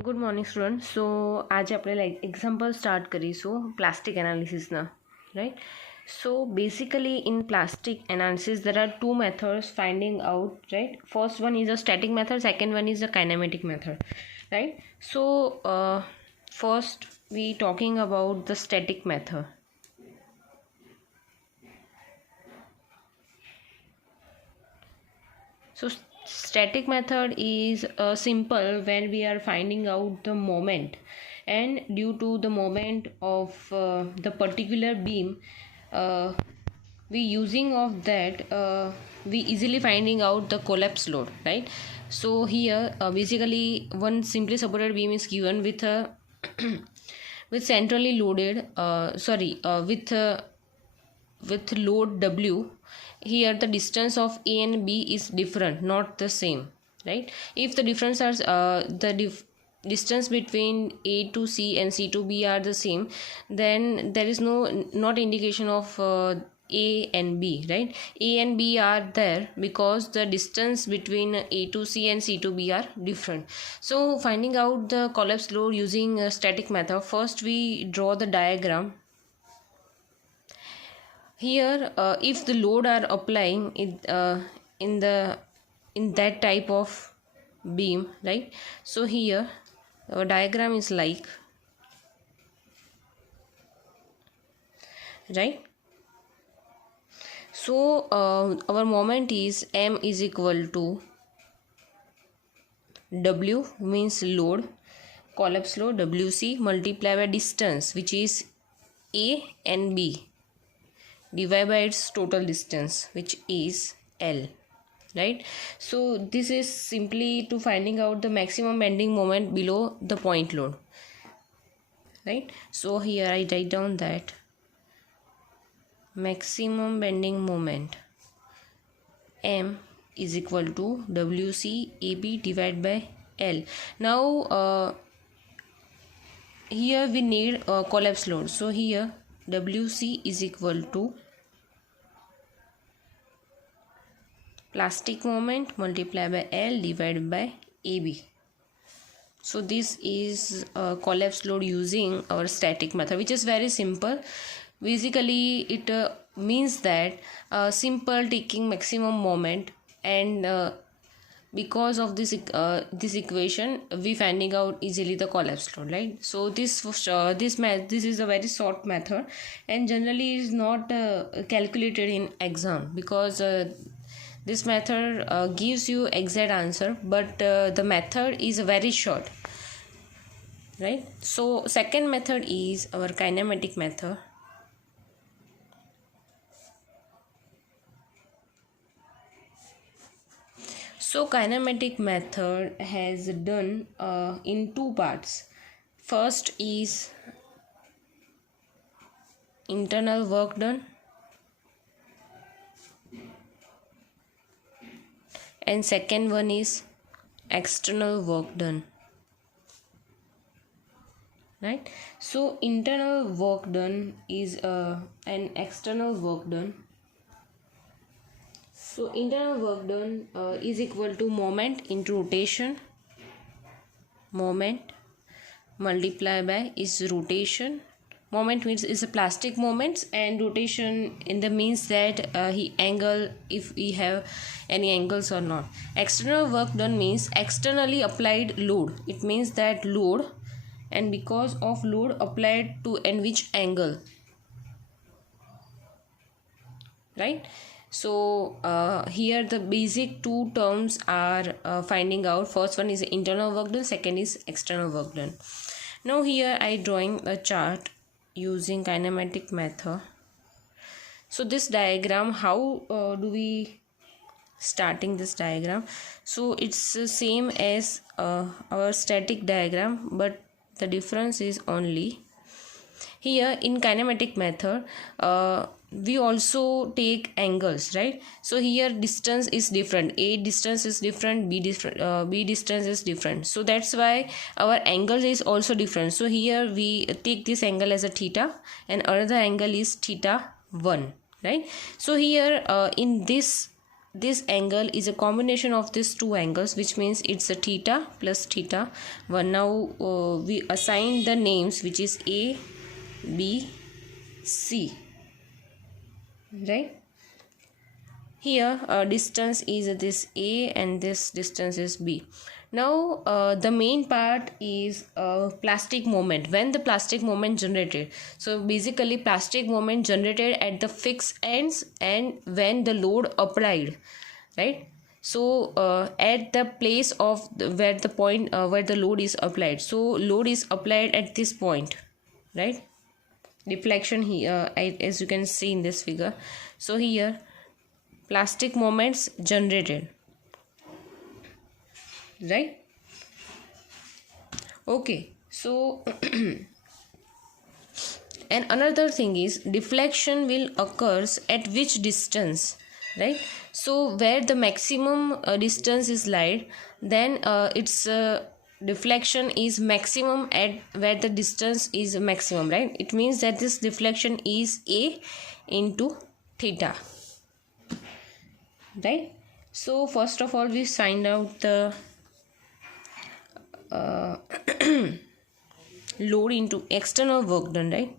Good morning student. So આજે આપણે example start કરીશું પ્લાસ્ટિક એનાલિસિસના, right? So basically in plastic analysis there are two methods finding out, right? First one is a static method, second one is a kinematic method, right? So first we talking about the static method. So static method is simple when we are finding out the moment, and due to the moment of the particular beam, we using of that we easily finding out the collapse load, right? So here basically one simply supported beam is given with a with centrally loaded with load W. Here the distance of A and B is different, not the same, right? If the difference are distance between A to C and C to B are the same, then there is not indication of A and B, right? A and B are there because the distance between A to C and C to B are different. So finding out the collapse load using a static method, first we draw the diagram. Here if the load are applying in that type of beam, right? So here our diagram is like, right? So our moment is M is equal to W, means load, collapse load WC, multiplied by distance, which is A and B, divided by its total distance, which is L, right? So this is simply to finding out the maximum bending moment below the point load, right? So here I write down that maximum bending moment M is equal to WC AB divided by L. Now here we need collapse load. So here WC is equal to plastic moment multiplied by L divided by AB. So this is collapse load using our static method, which is very simple. Basically it means that simple taking maximum moment, and because of this equation we finding out easily the collapse load, right? So this is a very short method, and generally is not calculated in exam, because this method gives you exact answer, but the method is very short, right? So second method is our kinematic method. So kinematic method has done in two parts. First is internal work done, and second one is external work done, right? So internal work done is an external work done. So internal work done is equal to moment into rotation, moment multiplied by is rotation. Moment means is a plastic moments, and rotation in the means that he angle, if we have any angles or not. External work done means externally applied load. It means that load, and because of load applied to and which angle, right? So here the basic two terms are finding out. First one is internal work done, second is external work done. Now here I drawing a chart using kinematic method. So this diagram, how do we starting this diagram? So it's the same as our static diagram, but the difference is only here in kinematic method we also take angles, right? So here distance is different, A distance is different, B distance is different, so that's why our angle is also different. So here we take this angle as a theta, and another angle is theta 1, right? So here in this this angle is a combination of these two angles, which means it's a theta plus theta 1. Now we assign the names, which is A, B, C, right? Here distance is this A and this distance is B. Now the main part is plastic moment. When the plastic moment generated, so basically plastic moment generated at the fixed ends and when the load applied, right? So at the place of where the point where the load is applied, so load is applied at this point, right? Deflection here, as you can see in this figure. So here plastic moments generated, right? Okay, so and another thing is deflection will occurs at which distance, right? So where the maximum distance is lied, then its deflection is maximum at where the distance is maximum, right? It means that this deflection is A into theta, right? So first of all we find out the load into external work done, right?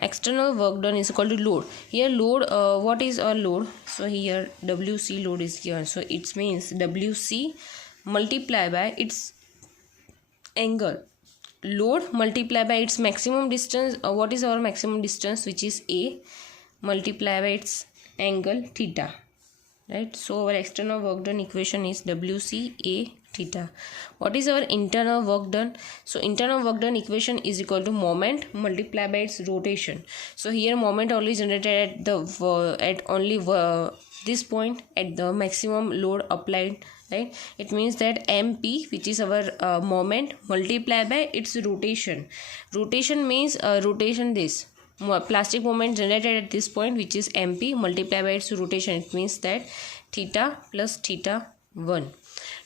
External work done is equal to load. Here load, what is our load? So here WC load is here, so it means WC multiply by its angle, load multiply by its maximum distance. What is our maximum distance, which is A, multiply by its angle theta, right? So our external work done equation is WC A theta. What is our internal work done? So internal work done equation is equal to moment multiplied by its rotation. So here moment only generated at the at only this point at the maximum load applied, right? It means that MP, which is our moment multiplied by its rotation. Rotation means rotation this plastic moment generated at this point, which is MP multiplied by its rotation. It means that theta plus theta 1.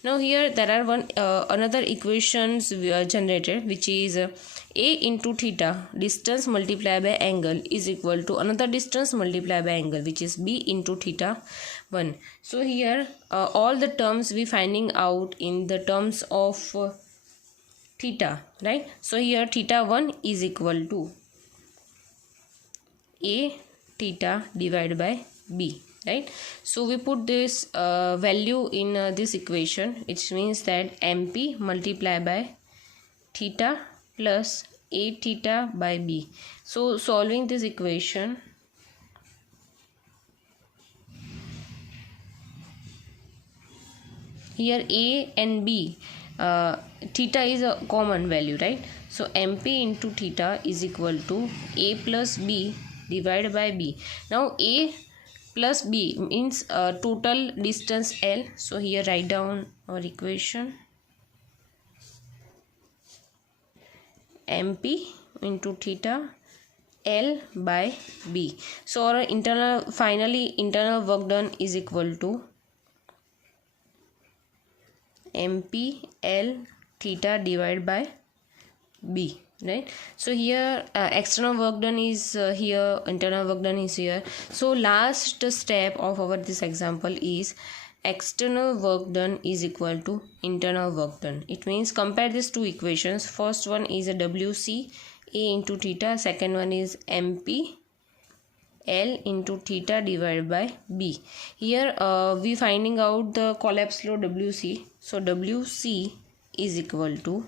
Now here there are another equations generated, which is A into theta distance multiplied by angle is equal to another distance multiplied by angle, which is B into theta 1. So here all the terms we finding out in the terms of theta, right? So here theta 1 is equal to A theta divided by B, right? So we put this value in this equation, which means that MP multiplied by theta plus A theta by B. So solving this equation, here A and B, theta is a common value, right? So MP into theta is equal to A plus B divided by B. Now A plus B means total distance L. So here write down our equation, MP into theta L by B. So our internal work done is equal to MP L theta divided by B, right? So here external work done is here, internal work done is here. So last step of our this example is external work done is equal to internal work done. It means compare these two equations. First one is a WC A into theta, second one is MP L into theta divided by B. Here we finding out the collapse load WC. So WC is equal to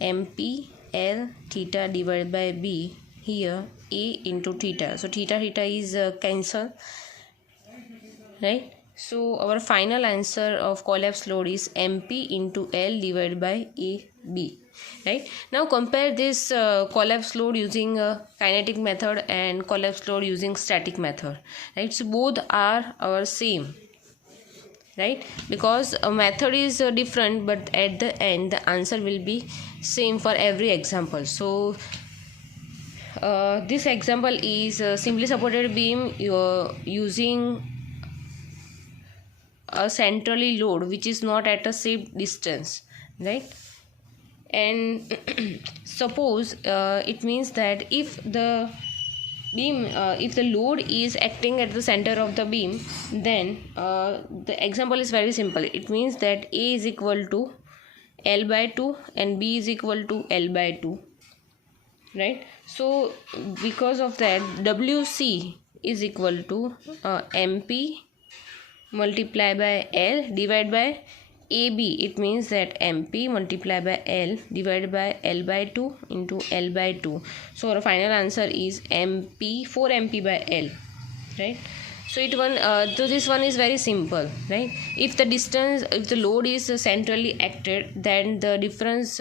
MP L theta divided by B. Here A into theta. So theta is cancel, right? So our final answer of collapse load is MP into L divided by AB, right? Now compare this collapse load using kinetic method and collapse load using static method, right? So both are our same, right? Because a method is different, but at the end the answer will be same for every example. So this example is simply supported beam using a centrally load which is not at a safe distance, right? And suppose it means that if the beam, if the load is acting at the center of the beam, then the example is very simple. It means that A is equal to L by 2 and B is equal to L by 2, right? So because of that, WC is equal to MP multiply by L divided by AB. It means that MP multiplied by L divided by L by 2 into L by 2. So our final answer is MP, 4 MP by L, right? So this one is very simple, right? If the load is centrally acted, then the difference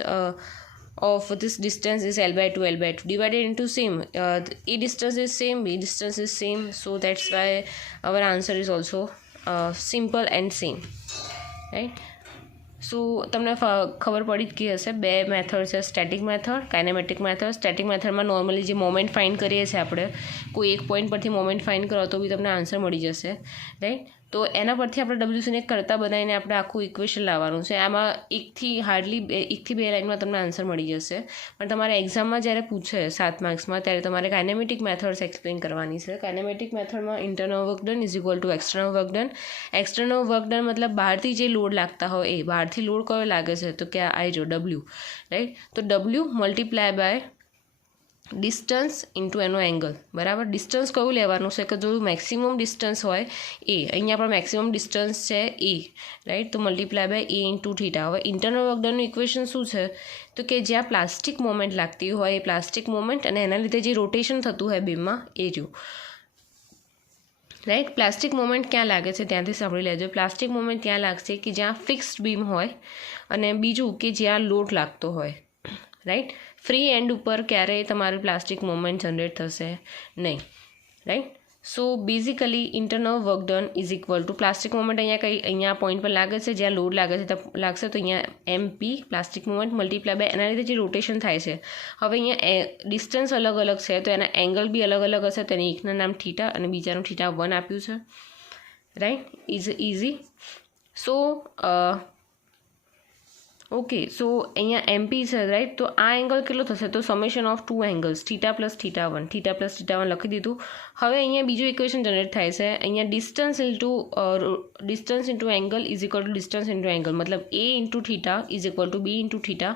of this distance is L by 2, L by 2 divided into same. A distance is same, B distance is same, so that's why our answer is also simple and same, right? સો તમને ખબર પડી જ ગઈ હશે, બે મેથડ છે, static method, kinematic method. Static મેથડમાં નોર્મલી જે મોમેન્ટ ફાઇન્ડ કરીએ છીએ આપણે, કોઈ એક પોઈન્ટ પરથી મોમેન્ટ ફાઇન્ડ કરો તો બી તમને આન્સર મળી જશે, રાઈટ? તો એના પરથી આપણે ડબલ્યુસીને કરતાં બનાવીને આપણે આખું ઇક્વેશન લાવવાનું છે. આમાં એકથી બે લાઇનમાં તમને આન્સર મળી જશે. પણ તમારે એક્ઝામમાં જ્યારે પૂછે 7 માર્ક્સમાં, ત્યારે તમારે કાઇનેમેટિક મેથડ્સ એક્સપ્લેન કરવાની છે. કાઇનેમેટિક મેથડમાં internal work done is equal two external work done. External work done મતલબ બહારથી જે લોડ લાગતા હોય એ. બહારથી લોડ કયો લાગે છે તો કે આ જો ડબલ્યુ, રાઈટ? તો W multiply by distance into એનો એંગલ, બરાબર? ડિસ્ટન્સ કયું લેવાનું છે કે જો મેક્સિમમ ડિસ્ટન્સ હોય એ, અહીંયા પણ મેક્સિમમ ડિસ્ટન્સ છે એ, રાઈટ? તો મલ્ટીપ્લાય બાય એ ઇન્ટુ થીટા. હવે ઇન્ટરનલ વર્ક ડનનું ઇક્વેશન શું છે તો કે જ્યાં પ્લાસ્ટિક મોમેન્ટ લાગતી હોય એ પ્લાસ્ટિક મોમેન્ટ અને એના લીધે જે રોટેશન થતું હોય બીમમાં એ રહ્યું, રાઈટ? પ્લાસ્ટિક મોમેન્ટ ક્યાં લાગે છે ત્યાંથી સાંભળી લેજો. પ્લાસ્ટિક મોમેન્ટ ત્યાં લાગશે કે જ્યાં ફિક્સ્ડ બીમ હોય, અને બીજું કે જ્યાં લોડ લાગતો હોય, રાઈટ? ફ્રી એન્ડ ઉપર ક્યારેય તમારું પ્લાસ્ટિક મોમેન્ટ જનરેટ થશે નહીં, right? So basically internal work done is equal to plastic moment અહીંયા પોઈન્ટ પર લાગે છે, જ્યાં લોડ લાગે છે ત્યાં લાગશે, તો અહીંયા MP plastic moment multiply by એના લીધે જે રોટેશન થાય છે. હવે અહીંયા ડિસ્ટન્સ અલગ અલગ છે તો એના એંગલ બી અલગ અલગ હશે. તો એકના નામ થીટા અને બીજાનું θ1 આપ્યું છે, right? Is easy. So okay, so અહીંયા MP છે, રાઈટ? તો આ એંગલ કેટલો થશે તો summation of 2 angles, θ plus θ1, θ plus θ1 લખી દીધું. હવે અહીંયા બીજું ઇક્વેશન જનરેટ થાય છે. અહીંયા distance into angle is equal to distance into angle, મતલબ A into θ is equal to B into θ1.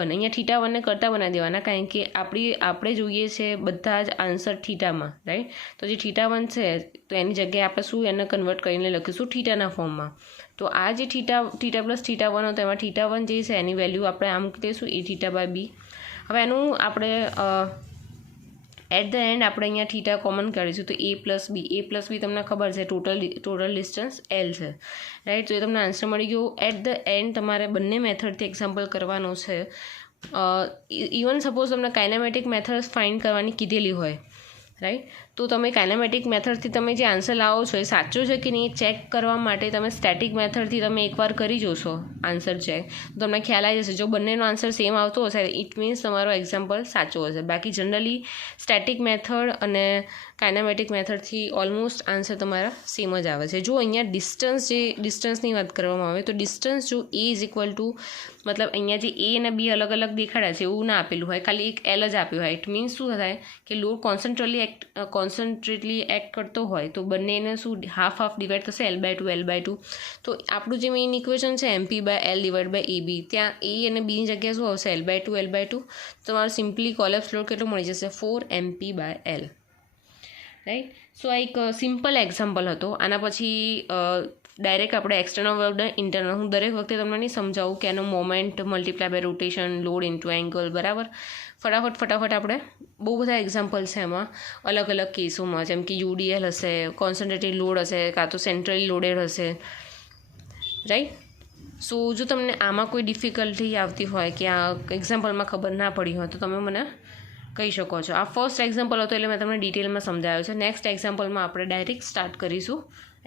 અહીંયા θ1ને કરતાં બનાવી દેવાના, કારણ કે આપણે જોઈએ છે બધા જ આન્સર થીટામાં, રાઈટ? તો જે θ1 છે તો એની જગ્યાએ આપણે શું એને કન્વર્ટ કરીને લખીશું થીટાના ફોર્મમાં. તો આ જે θ પ્લસ θ1 હતો એમાં θ1 જે છે એની વેલ્યુ આપણે આમ કહીશું A θ બાય B. હવે એનું આપણે એટ ધ એન્ડ આપણે અહીંયા θ કોમન કાઢીશું તો A પ્લસ બી તમને ખબર છે ટોટલ ડિસ્ટન્સ L છે, રાઈટ? તો એ તમને આન્સર મળી ગયો. એટ ધ એન્ડ તમારે બંને મેથડથી એક્ઝામ્પલ કરવાનો છે. ઇવન સપોઝ તમને કાઇનેમેટિક મેથડ્સ ફાઇન્ડ કરવાની કીધેલી હોય, રાઈટ? તો તમે કાઇનેમેટિક મેથડથી તમે જે આન્સર લાવો છો એ સાચો છે કે નહીં ચેક કરવા માટે તમે સ્ટેટિક મેથડથી તમે એકવાર કરી જોશો આન્સર ચેક, તો તમને ખ્યાલ આવી જશે. જો બંનેનો આન્સર સેમ આવતો હશે ઇટ મીન્સ તમારો એક્ઝામ્પલ સાચો હશે. બાકી જનરલી સ્ટેટિક મેથડ અને કાઇનેમેટિક મેથડથી ઓલમોસ્ટ આન્સર તમારા સેમ જ આવે છે. જો અહીંયા ડિસ્ટન્સની વાત કરવામાં આવે તો ડિસ્ટન્સ જો A ઇઝ ઇક્વલ ટુ, મતલબ અહીંયા જે A અને B અલગ અલગ દેખાડ્યા છે એવું ના આપેલું હોય, ખાલી એક L જ આપ્યું હોય, ઇટ મીન્સ શું થાય કે લોડ કોન્સન્ટ્રેટલી એક્ટ કરતો હોય તો બંનેને શું હાફ ડિવાઈડ થશે L by 2. તો આપણું જે મેઇન ઇક્વેશન છે MP by L divide by AB, ત્યાં A અને Bની જગ્યાએ શું આવશે L by 2. તમારો સિમ્પલી કોલેપ્સ લોડ કેટલો મળી જશે 4 MP બાય L, રાઈટ? સો આ એક સિમ્પલ એક્ઝામ્પલ હતો. આના પછી ડાયરેક્ટ આપણે એક્સટર્નલ વર્ક ડન, ઇન્ટરનલ. હું દરેક વખતે તમને નહીં સમજાવું કે એનો moment multiply by rotation, load into angle, બરાબર? ફટાફટ આપણે બહુ બધા એક્ઝામ્પલ છે એમાં અલગ અલગ કેસોમાં, જેમ કે UDL હશે, કોન્સન્ટ્રેટેડ લોડ હશે, કાં તો સેન્ટ્રલી લોડેડ હશે, રાઈટ? સો જો તમને આમાં કોઈ ડિફિકલ્ટી આવતી હોય કે આ એક્ઝામ્પલમાં ખબર ના પડી હોય તો તમે મને કહી શકો છો. આ ફર્સ્ટ એક્ઝામ્પલ હતો એટલે મેં તમને ડિટેલમાં સમજાવ્યો છે. નેક્સ્ટ એક્ઝામ્પલમાં આપણે ડાયરેક્ટ સ્ટાર્ટ કરીશું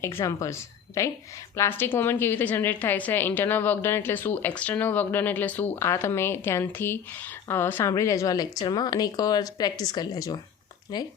એક્ઝામ્પલ્સ, રાઈટ? પ્લાસ્ટિક મોમેન્ટ કેવી રીતે જનરેટ થાય છે, ઇન્ટરનલ વર્ક ડન એટલે શું, એક્સટર્નલ વર્ક ડન એટલે શું, આ તમે ધ્યાનથી સાંભળી લેજો આ લેક્ચરમાં અને એક પ્રેક્ટિસ કરી લેજો, રાઈટ?